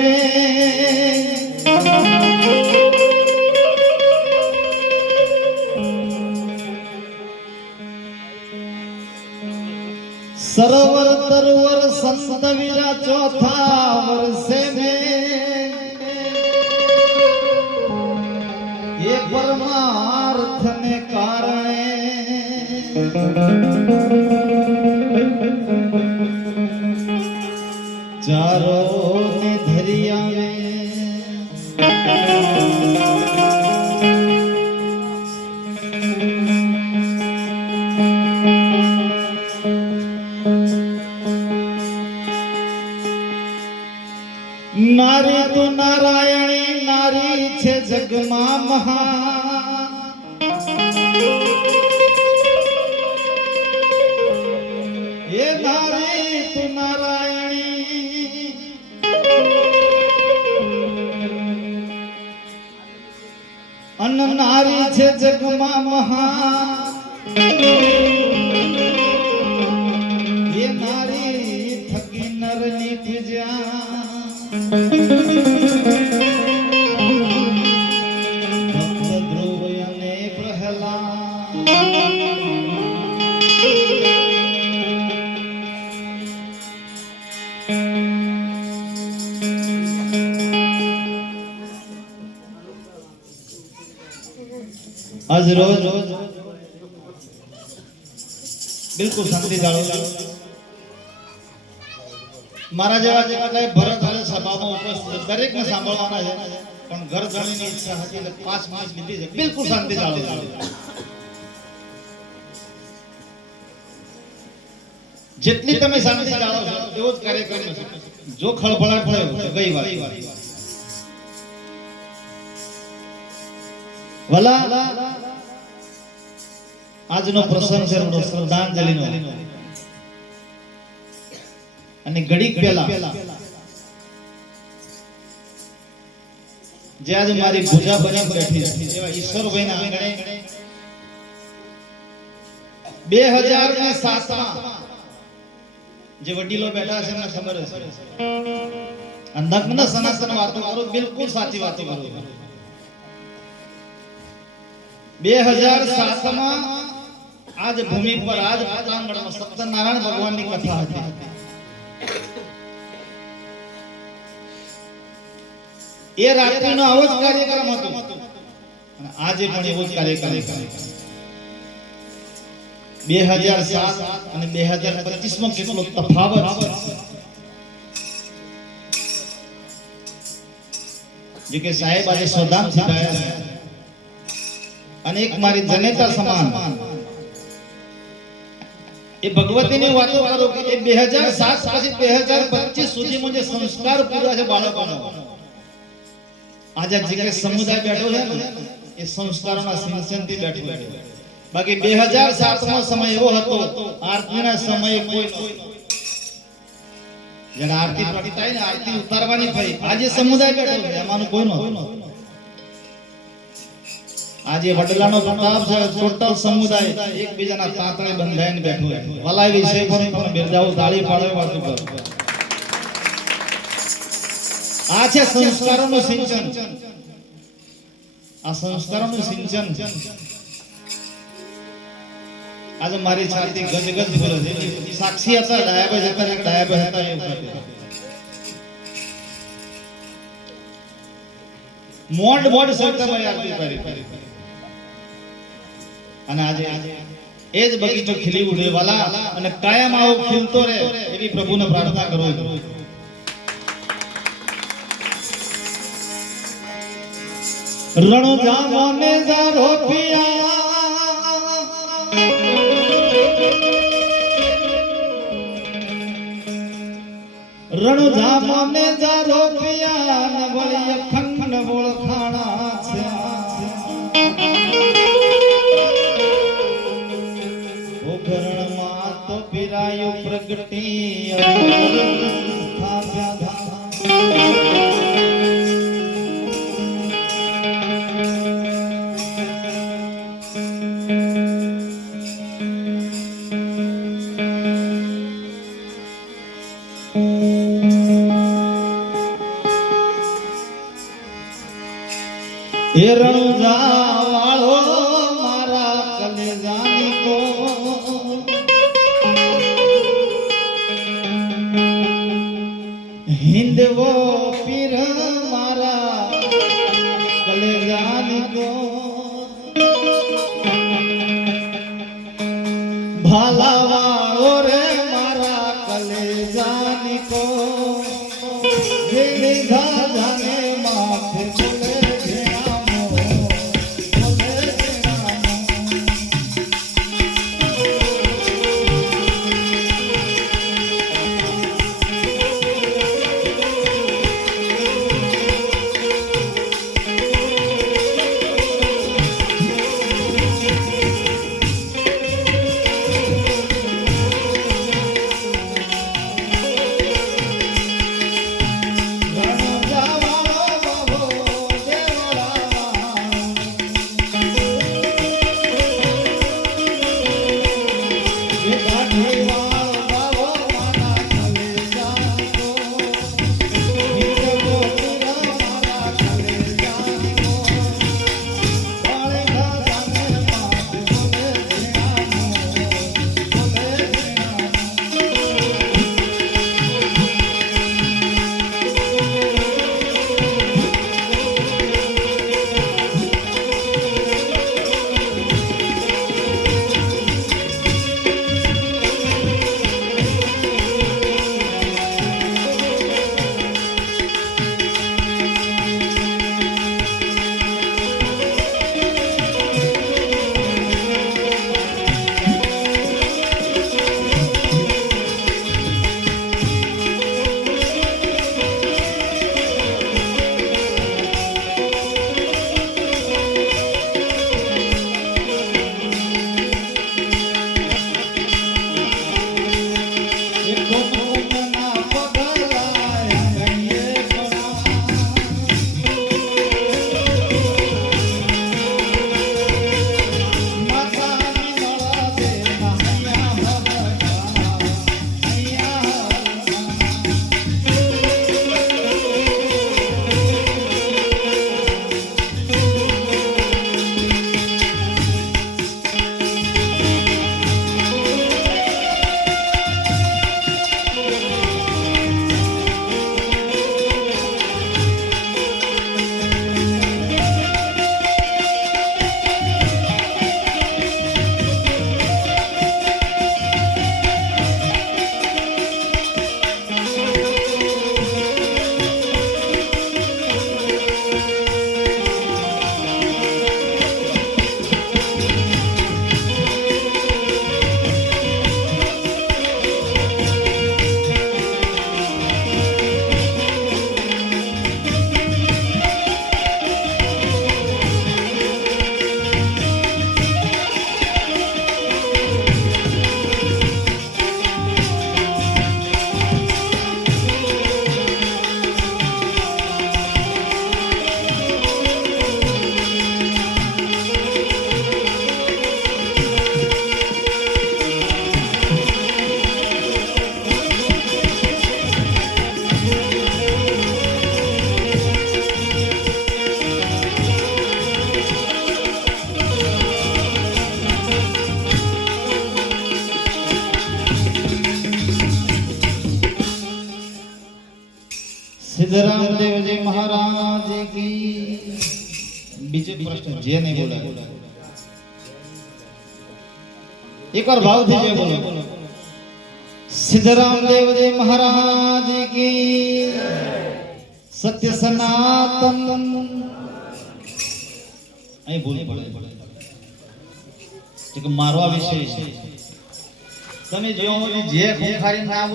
में सरोवर तरवर संत वीरा चौथा वर्षे में ये परमार्थ ने कारणे चारों ने धरिया में नारी तो नारायणी नारी छे जगमा महान ये नारी तो नारायणी अन नारी छे जगमा महान ये नारी थकी नर निपजा आज रोज बिल्कुल शांति जाळो मारा जेवा કેટલાય ભરત અને સભામાં ઉપસ્થિત દરેકને સાંભળવાના છે પણ ઘર જણીની ઈચ્છા હતી એટલે 5 મિનિટ લીધી છે બિલકુલ શાંતિ જાળવો જેટલી તમે શાંતિ જાળવો છો એવો જ કાર્યક્રમ છે જો ખળભળાટ થયો તો ગઈ વાત વલા આજનો પ્રસંગ છે શ્રદ્ધાંજલિનો અને ઘડીક પહેલા જે આજે મારી ભુજા બની બેઠી છે એવા ઈશ્વરભાઈના આંગણે 2007 માં જે વડીલો બેઠા છે એમને ખબર છે નગ્ન સનાતન વાતો કરું બિલકુલ સાચી વાતો કરું 2007 માં આજ ભૂમિ પર આજ પટાંગણમાં સત્યનારાયણ ભગવાનની કથા હતી એ રાત્રિનો આવો જ કાર્યક્રમ હતો અને આજે પણ એવો જ કાર્યક્રમ 2007 અને 2025 માં કેટલો તફાવત જે કે સાહેબ આજે સોદામ સિધાયા અને એક મારી જનેતા સમાન એ ભગવતીની વાતો કરો કે એ 2007 પછી 2025 સુધીમાં જે સંસ્કાર પૂરા છે બાળકોનો આજે જે સમુદાય બેઠો છે ને એ સંસ્કારોના સિંચનથી બેઠો છે બાકી 2007 નો સમય એવો હતો આરતીના સમયે કોઈ જેને આરતી પ્રગટાઈ ને આરતી ઉતારવાની થઈ આજે સમુદાય બેઠો છે એમાંનું કોઈ નહોતું આજે વડલાનો પ્રતાપ છે ટોટલ સમુદાય એકબીજાના તાતણે બંધાઈને બેઠો છે વલાઈ વિષય પર પણ બિરદાઓ તાળી પાડે વાતો કરો આ છે સંસ્કારોનું સિંચન આ સંસ્કારોનું સિંચન આજે મારી છાતી ગજગજ કરે છે સાક્ષી હતા ડાયાભાઈ હતા એક ડાયાભાઈ હતા એ વખતે મોડ શબ્દમાં આરતી કરી અને આજે એ જ બગીચો ખીલી ઉઠે વાલા અને કાયમ આવો ખીલતો રહે એવી પ્રભુને પ્રાર્થના કરું છું रणो जामो ने जारो पिया रणो जामो ने जारो पिया न बळी अखंड ओळखाणा છે ઓ ભરણમાં તો પીરાયો પ્રગટી સ્થાપ્યા એ રણુજા વાળો મારા કલેજાની કો હિંદવો પીર મારા કલેજાની કો ભાલા વાળો રે મારા કલેજાની કો લીધા જાને માથે બોલે ઘેરામો બોલે ઘેરામો सिद्धराम देव जी महाराज की बीजे प्रश्न जे नहीं बोला एक और भाव थी जे बोलो सिद्धराम देव जी महाराज की सत्य सनातन અહીં ભૂલી પડે કે મારવા વિશે તમે જો જે ખોખારી નામ